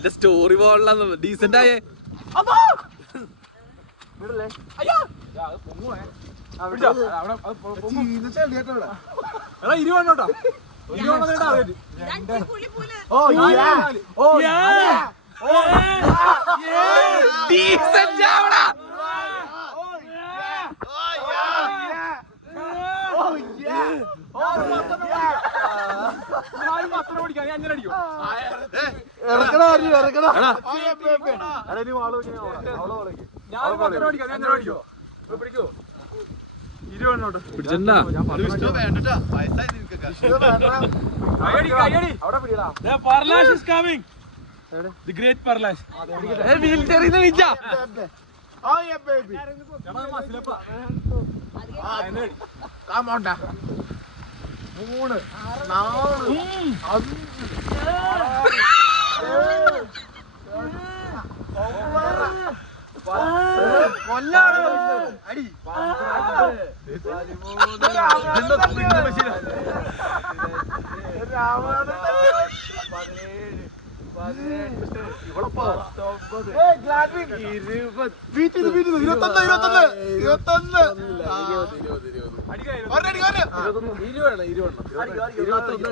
എന്റെ സ്റ്റോറി പോലുള്ള ഡീസന്റ് ആയേ ഇരുവണ്ണോട്ടാ Parlash is coming. The great Parlash. Oh yeah, baby. Come on, da. 3, 4, 5, 6, 7, 8.